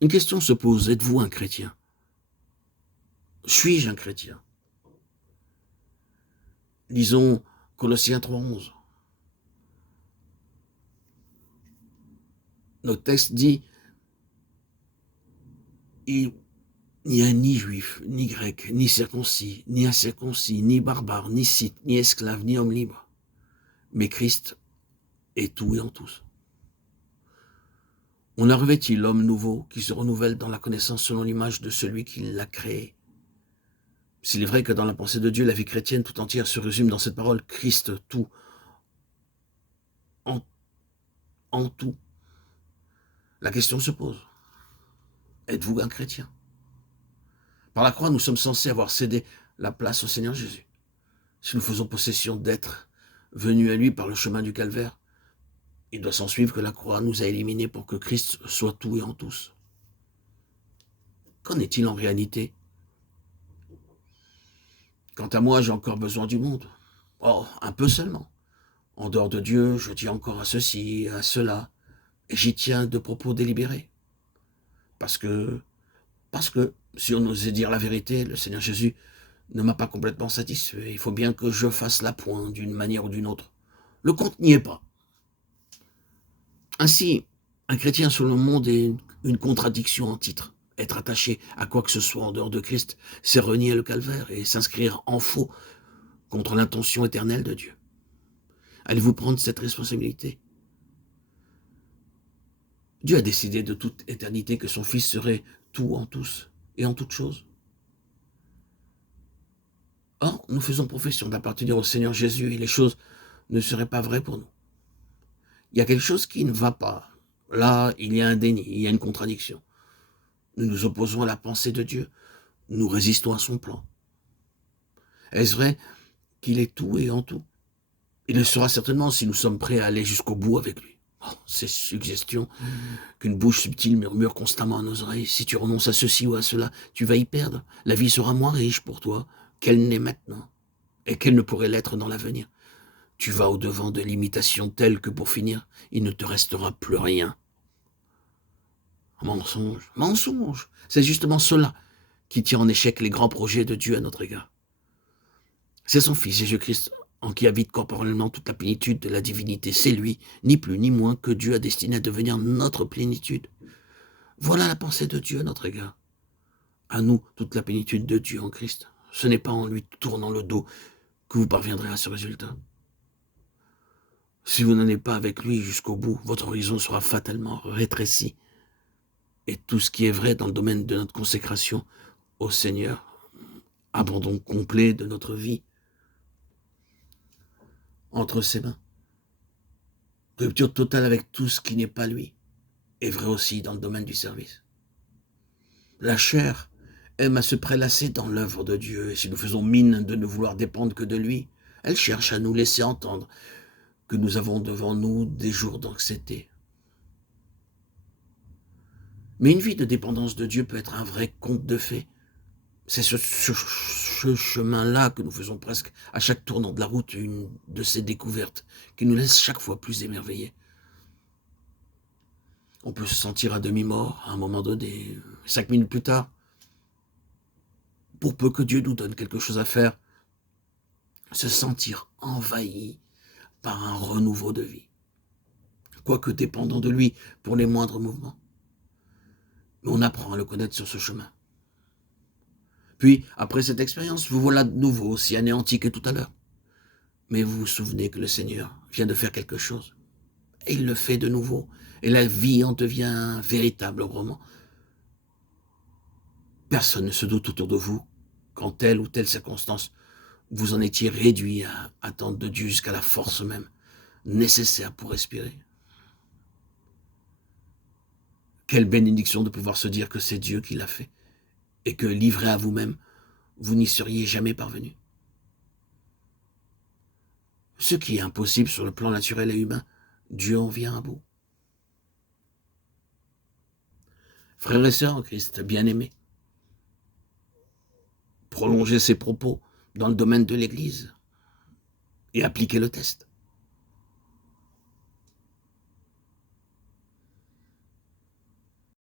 Une question se pose, êtes-vous un chrétien? Suis-je un chrétien? Lisons Colossiens 3,11. Notre texte dit, il n'y a ni juif, ni grec, ni circoncis, ni incirconcis, ni barbare, ni scythe, ni esclave, ni homme libre. Mais Christ est tout et en tous. On a revêti l'homme nouveau qui se renouvelle dans la connaissance selon l'image de celui qui l'a créé. S'il est vrai que dans la pensée de Dieu, la vie chrétienne tout entière se résume dans cette parole, Christ tout, en tout. La question se pose, êtes-vous un chrétien? Par la croix, nous sommes censés avoir cédé la place au Seigneur Jésus. Si nous faisons possession d'être venus à lui par le chemin du calvaire, il doit s'en suivre que la croix nous a éliminés pour que Christ soit tout et en tous. Qu'en est-il en réalité? Quant à moi, j'ai encore besoin du monde. Oh, un peu seulement. En dehors de Dieu, je tiens encore à ceci, à cela, et j'y tiens de propos délibérés. Parce que, si on osait dire la vérité, le Seigneur Jésus ne m'a pas complètement satisfait. Il faut bien que je fasse la pointe d'une manière ou d'une autre. Le compte n'y est pas. Ainsi, un chrétien selon le monde est une contradiction en titre. Être attaché à quoi que ce soit en dehors de Christ, c'est renier le calvaire et s'inscrire en faux contre l'intention éternelle de Dieu. Allez-vous prendre cette responsabilité? Dieu a décidé de toute éternité que son Fils serait tout en tous et en toutes choses. Or, nous faisons profession d'appartenir au Seigneur Jésus et les choses ne seraient pas vraies pour nous. Il y a quelque chose qui ne va pas. Là, il y a un déni, il y a une contradiction. Nous nous opposons à la pensée de Dieu. Nous résistons à son plan. Est-ce vrai qu'il est tout et en tout? Il le sera certainement si nous sommes prêts à aller jusqu'au bout avec lui. Oh, ces suggestions qu'une bouche subtile murmure constamment à nos oreilles. Si tu renonces à ceci ou à cela, tu vas y perdre. La vie sera moins riche pour toi qu'elle n'est maintenant et qu'elle ne pourrait l'être dans l'avenir. Tu vas au-devant de l'imitation telle que pour finir, il ne te restera plus rien. Mensonge, mensonge. C'est justement cela qui tient en échec les grands projets de Dieu à notre égard. C'est son Fils Jésus-Christ en qui habite corporellement toute la plénitude de la divinité. C'est lui, ni plus ni moins, que Dieu a destiné à devenir notre plénitude. Voilà la pensée de Dieu à notre égard. À nous, toute la plénitude de Dieu en Christ. Ce n'est pas en lui tournant le dos que vous parviendrez à ce résultat. Si vous n'en êtes pas avec lui jusqu'au bout, votre horizon sera fatalement rétréci. Et tout ce qui est vrai dans le domaine de notre consécration au Seigneur, abandon complet de notre vie entre ses mains, rupture totale avec tout ce qui n'est pas lui, est vrai aussi dans le domaine du service. La chair aime à se prélasser dans l'œuvre de Dieu, et si nous faisons mine de ne vouloir dépendre que de lui, elle cherche à nous laisser entendre que nous avons devant nous des jours d'anxiété. Mais une vie de dépendance de Dieu peut être un vrai conte de fées. C'est ce chemin-là que nous faisons presque à chaque tournant de la route, une de ces découvertes qui nous laisse chaque fois plus émerveillés. On peut se sentir à demi-mort à un moment donné, 5 minutes plus tard, pour peu que Dieu nous donne quelque chose à faire, se sentir envahi par un renouveau de vie, quoique dépendant de lui pour les moindres mouvements. Mais on apprend à le connaître sur ce chemin. Puis, après cette expérience, vous voilà de nouveau aussi anéanti que tout à l'heure. Mais vous vous souvenez que le Seigneur vient de faire quelque chose. Et il le fait de nouveau. Et la vie en devient un véritable roman. Personne ne se doute autour de vous qu'en telle ou telle circonstance, vous en étiez réduit à attendre de Dieu jusqu'à la force même nécessaire pour respirer. Quelle bénédiction de pouvoir se dire que c'est Dieu qui l'a fait et que, livré à vous-même, vous n'y seriez jamais parvenu. Ce qui est impossible sur le plan naturel et humain, Dieu en vient à bout. Frères et sœurs en Christ, bien-aimés, prolongez ces propos dans le domaine de l'Église et appliquez le test.